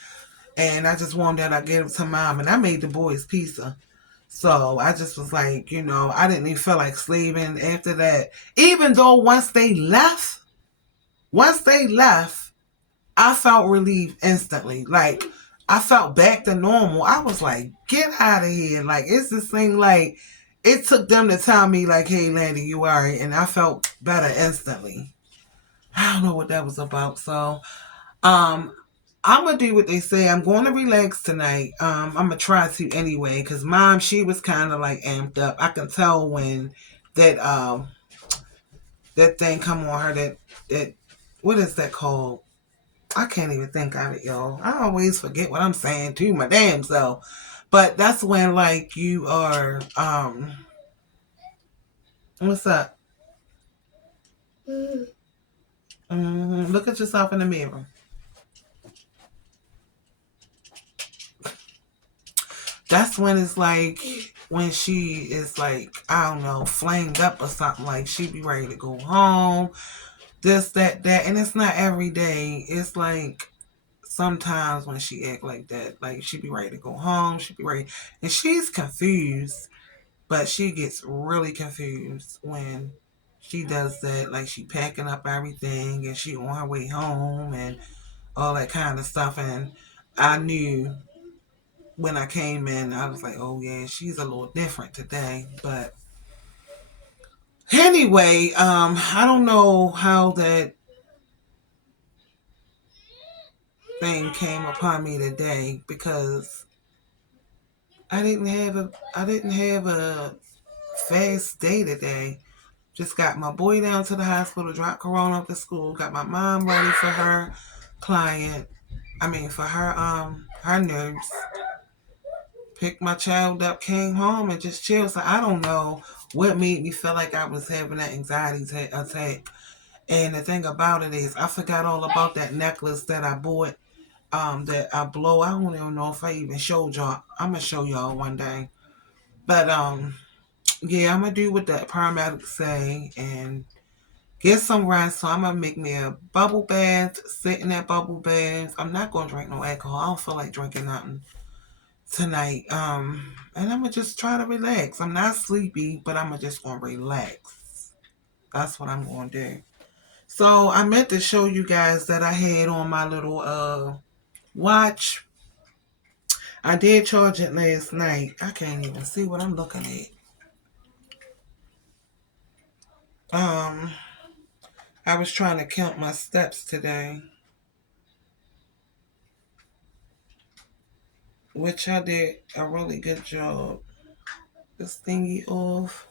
And I just warmed that. I gave it to mom, and I made the boys pizza. So I just was like, I didn't even feel like sleeping after that. Even though once they left, I felt relief instantly. Like I felt back to normal. I was like, get out of here. Like it's this thing like it took them to tell me like, hey Landy, you alright, and I felt better instantly. I don't know what that was about. So I'm gonna do what they say. I'm going to relax tonight. I'm gonna try to anyway, cause mom, she was kind of like amped up. I can tell when that that thing come on her. That what is that called? I can't even think of it, y'all. I always forget what I'm saying to my damn self. But that's when like you are what's up? Look at yourself in the mirror. That's when it's like when she is like, I don't know, flamed up or something, like she be ready to go home, this, that, and it's not every day. It's like sometimes when she act like that, like she be ready to go home, she be ready, and she's confused, but she gets really confused when she does that, like she packing up everything and she on her way home and all that kind of stuff. And I knew when I came in, I was like, oh yeah, she's a little different today. But anyway, I don't know how that thing came upon me today because I didn't have a fast day today. Just got my boy down to the hospital, dropped Corona off to school, got my mom ready for her client. I mean for her nurse. Picked my child up, came home, and just chilled. So I don't know what made me feel like I was having that anxiety attack. And the thing about it is, I forgot all about that necklace that I bought. That I blow. I don't even know if I even showed y'all. I'm gonna show y'all one day. But yeah, I'm gonna do what the paramedics say and get some rest. So I'm gonna make me a bubble bath, sit in that bubble bath. I'm not gonna drink no alcohol. I don't feel like drinking nothing tonight. And I'm gonna just try to relax. I'm not sleepy, but I'm just gonna relax. That's what I'm gonna do. So I meant to show you guys that I had on my little watch. I did charge it last night. I can't even see what I'm looking at. I was trying to count my steps today, which I did a really good job. This thingy off.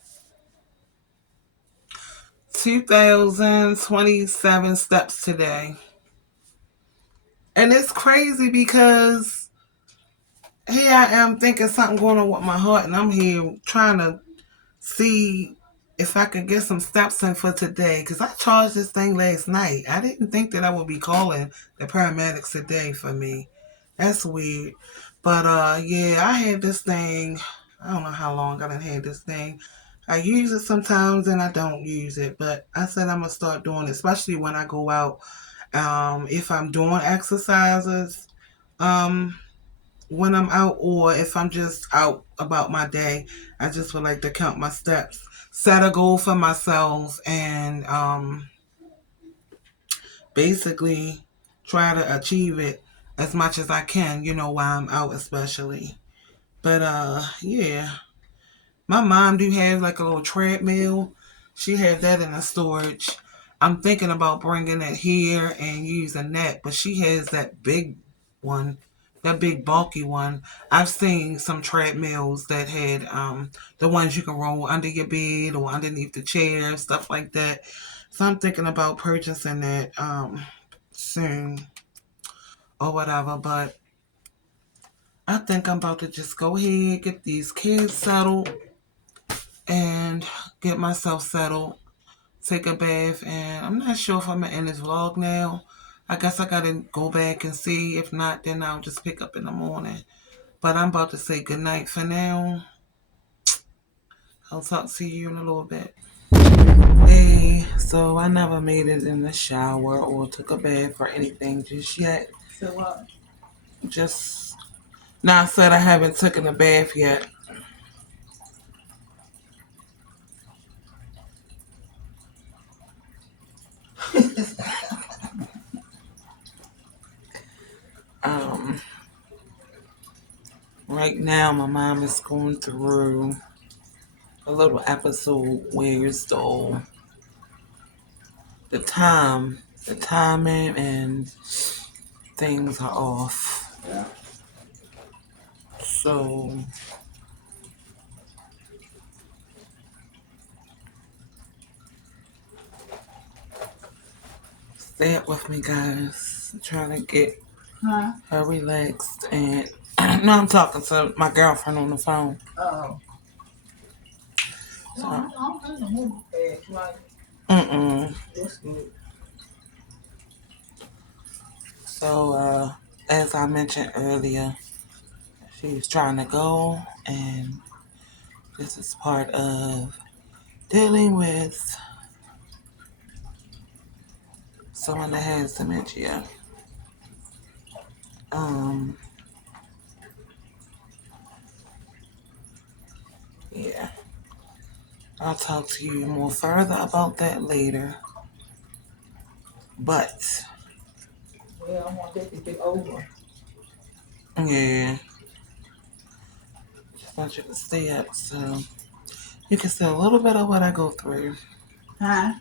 2,027 steps today. And it's crazy because here I am thinking something going on with my heart, and I'm here trying to see if I can get some steps in for today. Because I charged this thing last night. I didn't think that I would be calling the paramedics today for me. That's weird. But yeah, I had this thing. I don't know how long I done had this thing. I use it sometimes and I don't use it, but I said I'm gonna start doing it, especially when I go out. If I'm doing exercises, um, when I'm out, or if I'm just out about my day, I just would like to count my steps, set a goal for myself, and basically try to achieve it as much as I can, while I'm out especially. But yeah. My mom do have like a little treadmill. She has that in the storage. I'm thinking about bringing it here and using that, but she has that big one, that big bulky one. I've seen some treadmills that had the ones you can roll under your bed or underneath the chair, stuff like that. So I'm thinking about purchasing that soon or whatever. But I think I'm about to just go ahead, get these kids settled, and get myself settled, take a bath, and I'm not sure if I'm gonna end this vlog now. I guess I gotta go back and see. If not, then I'll just pick up in the morning. But I'm about to say goodnight for now. I'll talk to you in a little bit. Hey, so I never made it in the shower or took a bath or anything just yet. So what? Just now I said I haven't taken a bath yet. um Right now my mom is going through a little episode where it's the timing and things are off. Yeah. So stay up with me, guys. I'm trying to get Huh? her relaxed, and no, I'm talking to my girlfriend on the phone. Oh. No, I'm in the movie page, right? That's good. So as I mentioned earlier, she's trying to go, and this is part of dealing with someone that has dementia. Yeah. I'll talk to you more further about that later. But Well, I want that to get over. yeah, just want you to stay up so you can see a little bit of what I go through. Huh?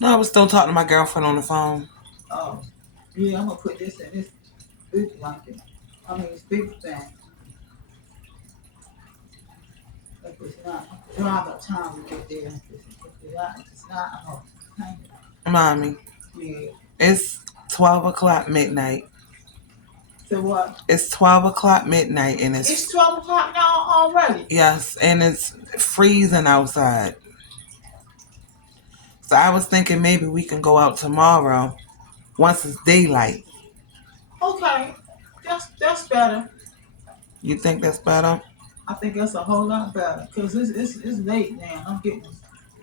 No, I was still talking to my girlfriend on the phone. Oh. Yeah, I'm gonna put this in this big blanket. I mean, it's big thing. If it's not, drive up time to get there. If it's not, I'm gonna hang it. Mommy, Yeah. it's 12 o'clock midnight. So what? It's 12 o'clock midnight and It's 12 o'clock now already. yes, and it's freezing outside. So I was thinking maybe we can go out tomorrow once it's daylight. Okay. That's better. You think that's better? I think that's a whole lot better. Because it's late now. I'm getting,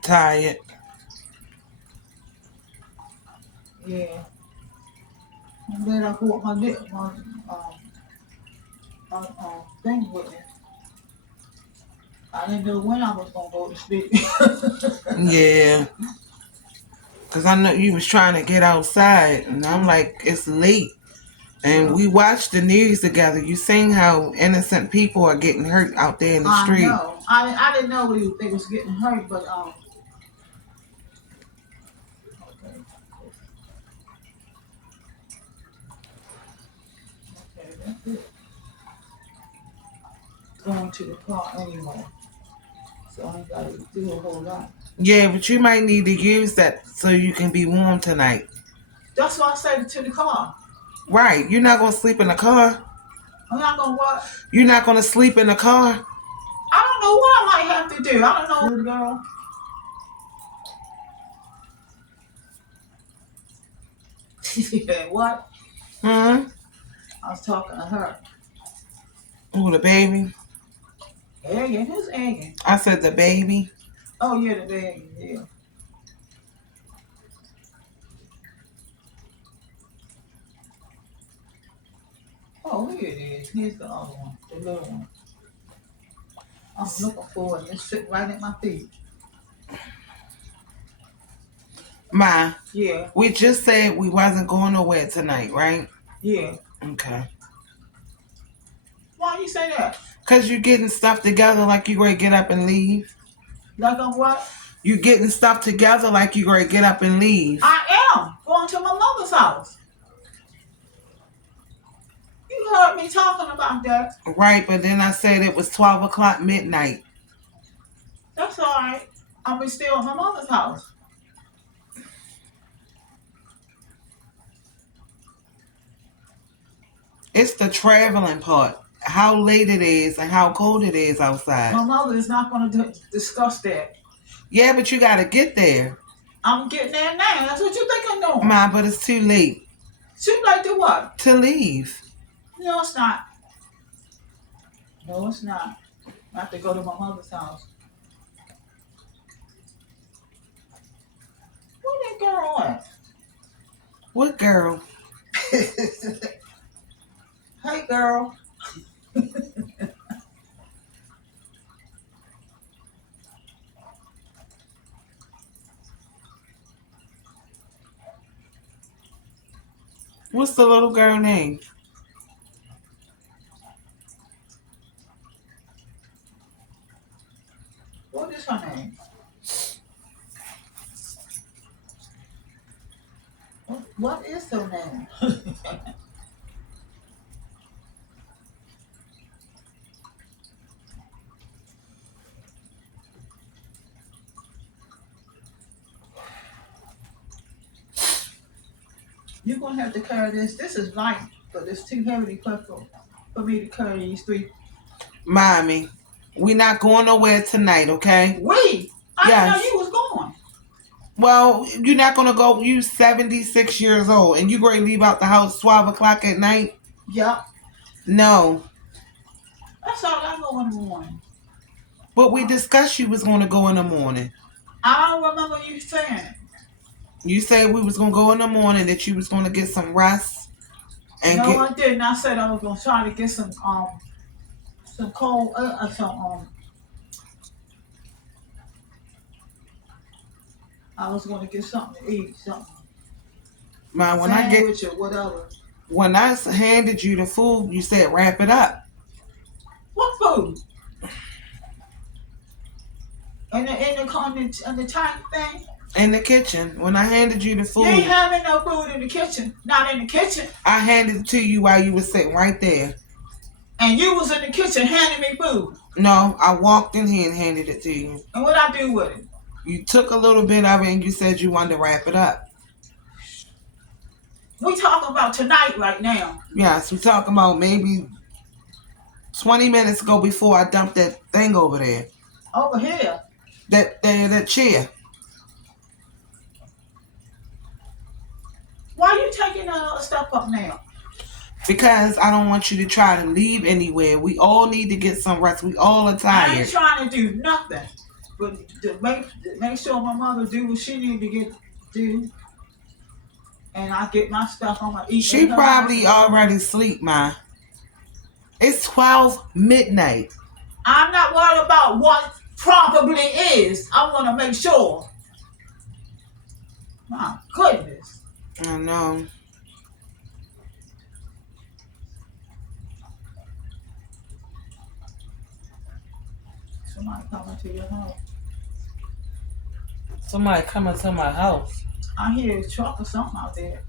Tired. yeah. I'm glad I bought my thing with me. I didn't know when I was gonna go to sleep. Yeah. Because I know you was trying to get outside, and I'm like, it's late. And we watched the news together. You seen how innocent people are getting hurt out there in the street. I know. I didn't know they was getting hurt, but okay. Okay, that's it. Going to the car anyway. So I ain't gotta do a whole lot. Yeah, but you might need to use that so you can be warm tonight. That's why I said to the car. Right. You're not going to sleep in the car. I'm not gonna what? You're not going to sleep in the car. I don't know what I might have to do. I don't know, little girl. Yeah, what? Hmm? I was talking to her. Oh, the baby. Egging? Who's egging? I said the baby. Oh, yeah, the baby. Yeah. Oh, here it is. Here's the other one, the little one. I'm looking for it. It's sitting right at my feet. Ma, Yeah, we just said we wasn't going nowhere tonight, right? yeah. Okay. Why you say that? Because you getting stuff together like you ready to get up and leave. Like I'm what? You getting stuff together like you ready to get up and leave. I am going to my mother's house. You heard me talking about that. Right, but then I said it was 12 o'clock midnight. That's all right. I'm still at my mother's house. It's the traveling part. How late it is and how cold it is outside. My mother is not going to discuss that. Yeah, but you got to get there. I'm getting there now. That's what you think I'm doing. Ma, but it's too late. Too late to what? To leave. No, it's not. No, it's not. I have to go to my mother's house. Where that girl at? What girl? Hey, girl. What's the little girl name? What is her name? What is her name? You're going to have to carry this. This is light, but it's too heavy for me to carry these three. Mommy, we not going nowhere tonight, okay? Wait! I Yes. didn't know you was going. Well, you're not going to go. You 76 years old and you going to leave out the house 12 o'clock at night? Yep. No. That's all I go in the morning. But we discussed you was going to go in the morning. I don't remember you saying. You said we was going to go in the morning, that you was going to get some rest. And No, I didn't. I said I was going to try to get some cold, I was going to get something to eat, something. Man, Sandwich or whatever. when I handed you the food, you said wrap it up. What food? In the tank thing? In the kitchen. When I handed you the food, You ain't having no food in the kitchen. Not in the kitchen. I handed it to you while you was sitting right there. And you was in the kitchen handing me food. No, I walked in here and handed it to you. And what I do with it? You took a little bit of it and you said you wanted to wrap it up. We talking about tonight right now. Yes, we talking about maybe 20 minutes ago before I dumped that thing over there. Over here. That chair. Why you taking that other stuff up now? Because I don't want you to try to leave anywhere. We all need to get some rest. We all are I ain't tired. trying to do nothing. But to make sure my mother do what she need to do. And I get my stuff on my eat. She probably already asleep, Ma. It's 12 midnight. I'm not worried about what probably is. I want to make sure. My goodness. I know. Somebody coming to your house. Somebody coming to my house. I hear a truck or something out there.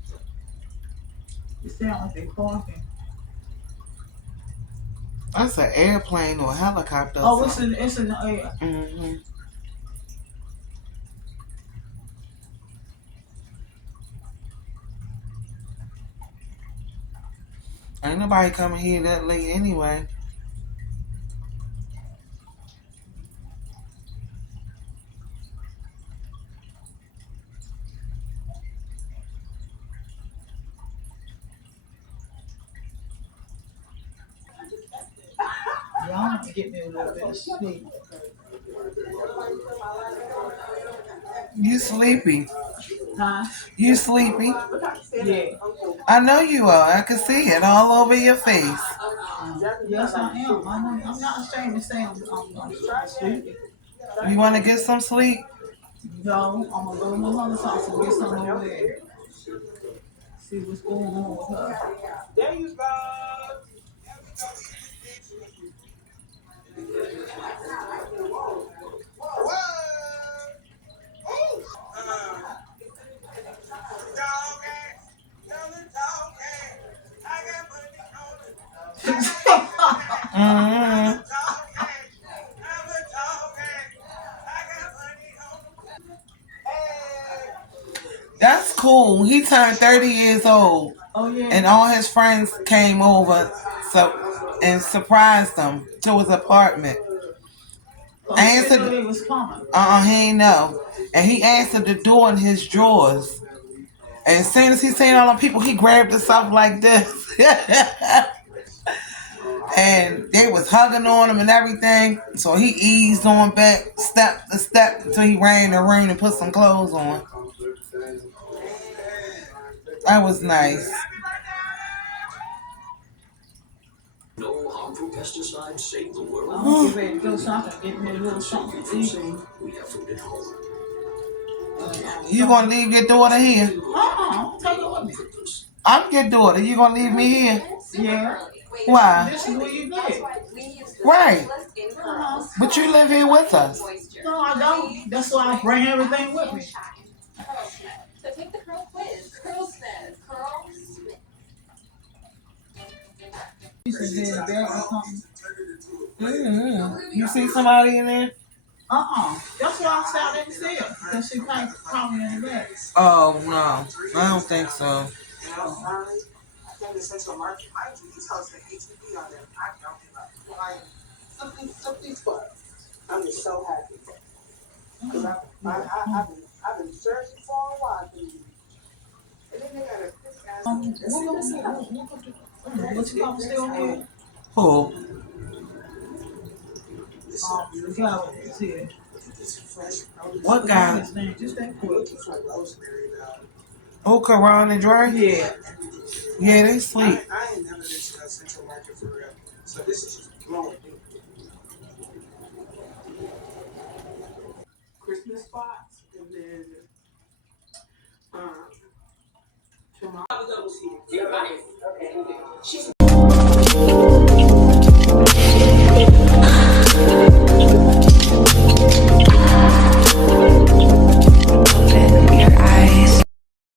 It sounds like they're parking. That's an airplane or a helicopter. Oh, it's in the air. Mm-hmm. Ain't nobody coming here that late anyway. Y'all trying to get me a little bit of sleep. You sleepy? Huh? You sleepy? Yeah. I know you are. I can see it all over your face. Yes, I am. I'm not ashamed to say I'm sleepy. You want to get some sleep? No, I'm gonna go to my mother's house and get some over there. See what's going on with her. There you go. Mm-hmm. That's cool. He turned 30 years old. Oh yeah. And all his friends came over and surprised him to his apartment. Oh, he didn't know they was coming. He ain't know. And he answered the door in his drawers. And as soon as he seen all the people, he grabbed himself like this. And they was hugging on him and everything. So he eased on back, step to step, until he ran in the room and put some clothes on. That was nice. No harmful pesticides save the world. I'm gonna get ready to go shopping, get me a little something to eat. We have food at home. You gonna leave your daughter here? I'm take her with me. I'm your daughter. You gonna leave me here? Yeah. Why? This is where you live. Right. But you live here with us. No, I don't. That's why I bring everything with me. So take the curl quiz. Curl Smith. Curl Smith. You said there's a bag or something. Mm-hmm. You see somebody in there? That's why I said I didn't see her. Because she probably in the bag. Oh, no. I don't think so. I'm just so happy. Because I've been searching for a while for you. And then they got a What's your papa still here? Who? The guy is here. What guy? His name, just that quick. Oh, Karan and Dre? Yeah. Yeah, they sleep. I ain't never been to that Central Market for real. So this is just blowing me. Christmas spots and then tomorrow. Yeah, right. Okay.